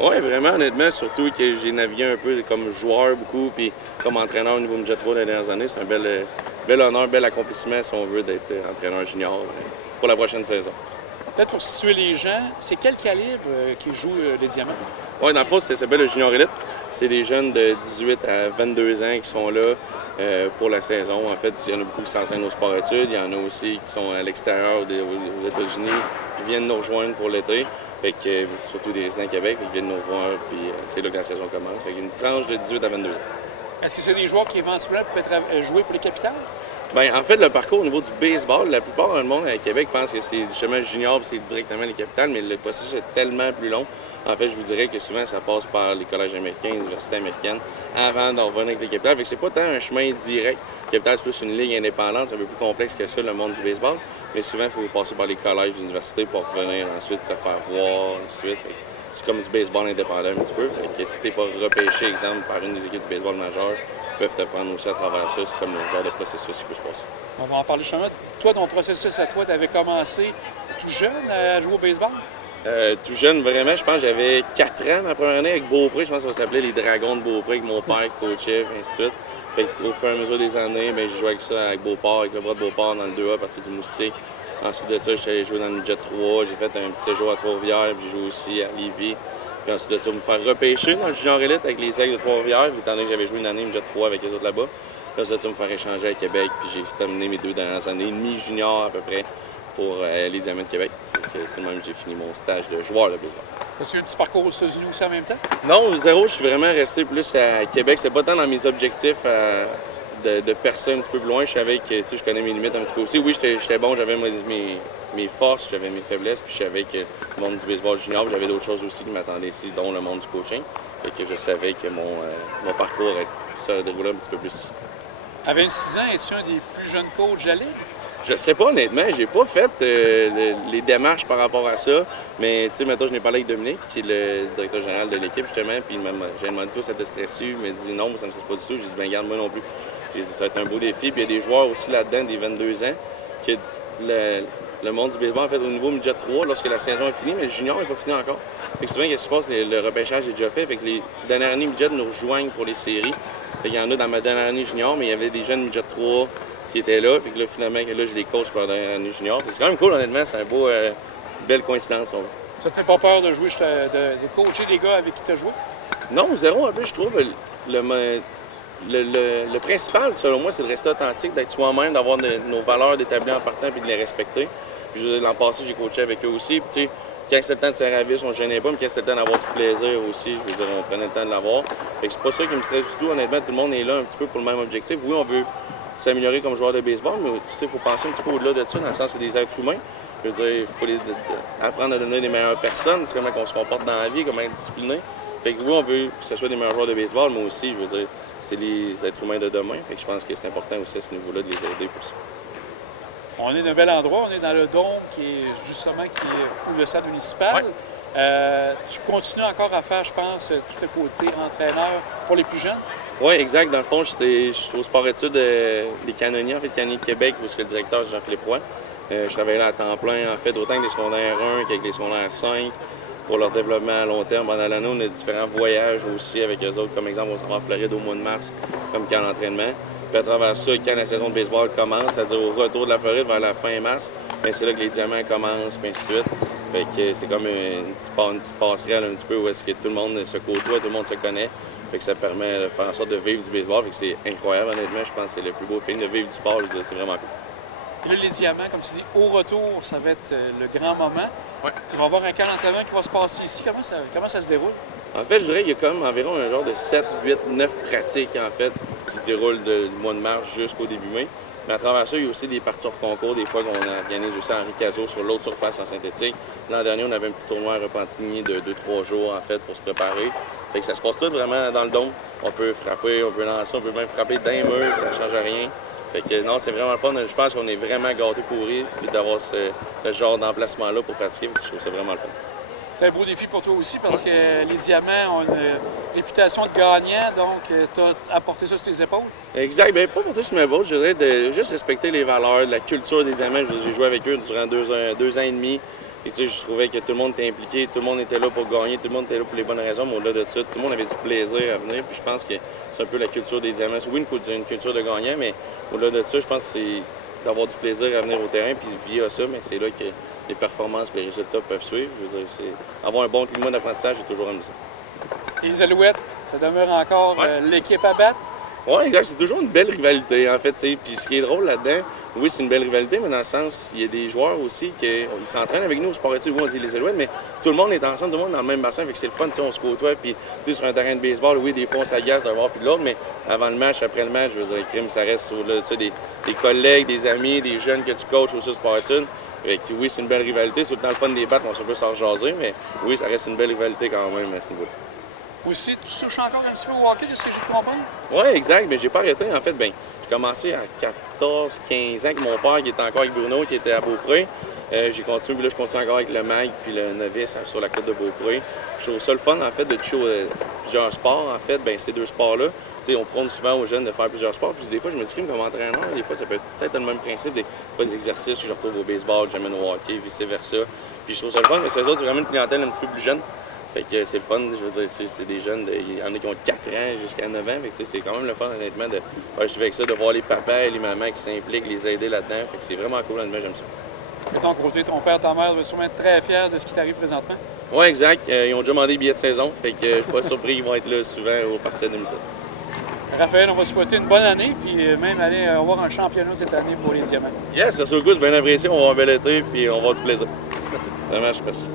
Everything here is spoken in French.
Oui, vraiment, honnêtement, surtout que j'ai navigué un peu comme joueur beaucoup, puis comme entraîneur au niveau midget 3 les dernières années. C'est un bel honneur, bel accomplissement, si on veut, d'être entraîneur junior pour la prochaine saison. Peut-être pour situer les gens, c'est quel calibre qui joue les Diamants? Oui, dans le fond, ça s'appelle le Junior Elite. C'est des jeunes de 18 à 22 ans qui sont là pour la saison. En fait, il y en a beaucoup qui s'entraînent au sport-études. Il y en a aussi qui sont à l'extérieur aux États-Unis, qui viennent nous rejoindre pour l'été. Fait que, surtout des résidents Québec, ils viennent nous revoir, puis c'est là que la saison commence. Fait qu'il y a une tranche de 18 à 22 ans. Est-ce que c'est des joueurs qui éventuellement peuvent jouer pour les Capitales? Bien, en fait, le parcours au niveau du baseball, la plupart du monde à Québec pense que c'est justement junior et c'est directement les Capitales, mais le processus est tellement plus long. En fait, je vous dirais que souvent, ça passe par les collèges américains, les universités américaines, avant d'en revenir avec les Capitales. Fait que c'est pas tant un chemin direct. Capitales, c'est plus une ligue indépendante, c'est un peu plus complexe que ça, le monde du baseball. Mais souvent, il faut passer par les collèges d'université pour revenir ensuite se faire voir, ensuite. C'est comme du baseball indépendant un petit peu. Fait que si t'es pas repêché, exemple, par une des équipes du baseball majeur, ils peuvent te prendre aussi à travers ça. C'est comme le genre de processus qui peut se passer. On va en parler justement. Toi, ton processus à toi, tu avais commencé tout jeune à jouer au baseball? Tout jeune, vraiment, je pense que j'avais 4 ans ma première année avec Beaupré. Je pense que ça s'appelait les Dragons de Beaupré, que mon père coachait, et ainsi de suite. Fait qu'au fur et à mesure des années, bien, j'ai joué avec ça, avec Beauport, avec le bras de Beauport dans le 2A à partir du Moustique. Ensuite de ça, je suis allé jouer dans le midget 3. J'ai fait un petit séjour à Trois-Rivières, puis j'ai joué aussi à Lévis. Puis ensuite de ça, me faire repêcher dans le junior élite avec les Aigles de Trois-Rivières, étant donné que j'avais joué une année midget 3 avec les autres là-bas. Puis ensuite de ça, me faire échanger à Québec, puis j'ai terminé mes 2 dernières années, junior à peu près, pour les Diamants de Québec. C'est le même que j'ai fini mon stage de joueur de baseball. As-tu eu un petit parcours aux États-Unis aussi en même temps? Non, au zéro, je suis vraiment resté plus à Québec. C'était pas tant dans mes objectifs de percer un petit peu plus loin. Je savais que je connais mes limites un petit peu aussi. Oui, j'étais bon, j'avais mes forces, j'avais mes faiblesses, puis je savais que le monde du baseball junior, j'avais d'autres choses aussi qui m'attendaient ici, dont le monde du coaching. Fait que je savais que mon parcours se déroulait un petit peu plus ici. À 26 ans, es-tu un des plus jeunes coachs de la Ligue? Je sais pas, honnêtement. J'ai pas fait les démarches par rapport à ça. Mais, tu sais, maintenant, je n'ai parlé avec Dominique, qui est le directeur général de l'équipe, justement. Puis, j'ai demandé tout, ça te stressé. Il m'a dit non, ça ne me stresse pas du tout. J'ai dit, ben, garde, moi non plus. J'ai dit, ça va être un beau défi. Puis, il y a des joueurs aussi là-dedans, des 22 ans, que le monde du baseball, en fait, au niveau midget 3, lorsque la saison est finie, mais le junior n'est pas fini encore. Fait que souvent, qu'est-ce qui se passe? Le repêchage est déjà fait. Fait que les dernières années midget nous rejoignent pour les séries. Fait qu'il y en a dans ma dernière année junior, mais il y avait des jeunes midget 3 qui étaient là. Fait que là, finalement, là, je les coach pendant l'année junior. C'est quand même cool, honnêtement. C'est une belle coïncidence. Ça te fait pas peur de jouer, de coacher les gars avec qui tu as joué? Non, zéro, un peu, je trouve. Le principal, selon moi, c'est de rester authentique, d'être soi-même, d'avoir nos valeurs d'établir en partant et de les respecter. L'an passé, j'ai coaché avec eux aussi. Puis, tu sais, quand c'était le temps de se ravis, on ne gênait pas, mais quand c'était le temps d'avoir du plaisir aussi, je veux dire, on prenait le temps de l'avoir. Fait que c'est pas ça qui me stresse du tout. Honnêtement, tout le monde est là un petit peu pour le même objectif. Oui, on veut s'améliorer comme joueur de baseball, mais il faut penser un petit peu au-delà de ça, dans le sens que c'est des êtres humains. Je veux dire, il faut apprendre à devenir des meilleures personnes, c'est comment on se comporte dans la vie, comment être discipliné. Fait que oui, on veut que ce soit des meilleurs joueurs de baseball, mais aussi, je veux dire, c'est les êtres humains de demain. Fait que je pense que c'est important aussi à ce niveau-là de les aider pour ça. On est d'un bel endroit, on est dans le dôme qui est le stade municipal. Ouais. Tu continues encore à faire, je pense, tout le côté entraîneur pour les plus jeunes? Oui, exact. Dans le fond, je suis au sport-études des canonniers, en fait, Canonniers de Québec, où le directeur, c'est Jean-Philippe Roy. Je travaille là à temps plein, en fait, autant que les secondaires 1 qu'avec les secondaires 5. Pour leur développement à long terme. Pendant l'année, on a différents voyages aussi avec eux autres. Comme exemple, on s'en va en Floride au mois de mars, comme camp d'entraînement. Puis à travers ça, quand la saison de baseball commence, c'est-à-dire au retour de la Floride vers la fin mars, bien, c'est là que les diamants commencent, puis ainsi de suite. Fait que c'est comme une petite passerelle un petit peu où est-ce que tout le monde se côtoie, tout le monde se connaît. Fait que ça permet de faire en sorte de vivre du baseball. Fait que c'est incroyable, honnêtement. Je pense que c'est le plus beau feeling de vivre du sport. C'est vraiment cool. Puis là, les diamants, comme tu dis, au retour, ça va être le grand moment. Ouais. Il va y avoir un camp d'entraînement qui va se passer ici. Comment ça se déroule? En fait, je dirais qu'il y a comme environ un genre de 7, 8, 9 pratiques, en fait, qui se déroulent du mois de mars jusqu'au début mai. Mais à travers ça, il y a aussi des parties hors concours, des fois qu'on organise aussi à Henri Cazot sur l'autre surface en synthétique. L'an dernier, on avait un petit tournoi à Repentigny de 2-3 jours, en fait, pour se préparer. Fait que ça se passe tout vraiment dans le dôme. On peut frapper, on peut lancer, on peut même frapper d'un mur, ça ne change rien. Fait que non, c'est vraiment le fun. Je pense qu'on est vraiment gâtés pourris puis d'avoir ce genre d'emplacement-là pour pratiquer. Je trouve que c'est vraiment le fun. C'est un beau défi pour toi aussi parce que les Diamants ont une réputation de gagnant, donc tu as apporté ça sur tes épaules. Exact. Bien, pas porter sur mes épaules, je dirais de juste respecter les valeurs, la culture des Diamants. J'ai joué avec eux durant 2 ans et demi. Et, tu sais, je trouvais que tout le monde était impliqué, tout le monde était là pour gagner, tout le monde était là pour les bonnes raisons, mais au-delà de ça, tout le monde avait du plaisir à venir. Puis je pense que c'est un peu la culture des Diamants. Oui, une culture de gagnant, mais au-delà de ça, je pense que c'est d'avoir du plaisir à venir au terrain, puis via ça, mais c'est là que les performances et les résultats peuvent suivre. Je veux dire, c'est avoir un bon climat d'apprentissage, j'ai toujours aimé ça. Les Alouettes, ça demeure encore l'équipe à battre. Oui, exact. C'est toujours une belle rivalité, en fait. T'sais. Puis ce qui est drôle là-dedans, oui, c'est une belle rivalité, mais dans le sens, il y a des joueurs aussi qui s'entraînent avec nous au sport études, on dit les Alouettes, mais tout le monde est ensemble, tout le monde est dans le même bassin, fait que c'est le fun, on se côtoie. Puis sur un terrain de baseball, oui, des fois on s'agace d'un bord puis de l'autre, mais avant le match, après le match, je veux dire, crime, ça reste au-delà de ça, des collègues, des amis, des jeunes que tu coaches aussi au sport études. Fait que, oui, c'est une belle rivalité. C'est dans le fun des battes, on se peut s'en jaser, mais oui, ça reste une belle rivalité quand même à ce niveau-là. Aussi, tu touches encore un petit peu au hockey de ce que j'ai compris? Oui, exact, mais j'ai pas arrêté. En fait, bien, j'ai commencé à 14, 15 ans avec mon père qui était encore avec Bruno, qui était à Beaupré. J'ai continué, puis là, je continue encore avec le MAG puis le novice sur la côte de Beaupré. Je trouve ça le fun, en fait, de toucher plusieurs sports. En fait, bien, ces deux sports-là, tu sais, on prône souvent aux jeunes de faire plusieurs sports. Puis des fois, je me dis comme entraîneur, des fois, ça peut être le même principe. Des fois, des exercices que je retrouve au baseball, j'amène au hockey, vice-versa. Puis je trouve ça le fun, mais c'est eux autres, c'est vraiment une clientèle un petit peu plus jeune. Fait que c'est le fun, je veux dire, c'est des jeunes, il y en a qui ont 4 ans jusqu'à 9 ans. Fait que c'est quand même le fun, honnêtement, de faire suivre avec ça, de voir les papas et les mamans qui s'impliquent, les aider là-dedans. Fait que c'est vraiment cool, honnêtement, j'aime ça. De ton côté, ton père, ta mère doivent sûrement être très fiers de ce qui t'arrive présentement. Oui, exact. Ils ont déjà demandé des billets de saison. Fait que je suis pas surpris qu'ils vont être là souvent au parti de 2007. Raphaël, on va te souhaiter une bonne année, puis même aller avoir un championnat cette année pour les Diamants. Yes, merci beaucoup, c'est bien apprécié. On va avoir un bel été, puis on va avoir du plaisir. Merci. Ça marche, merci.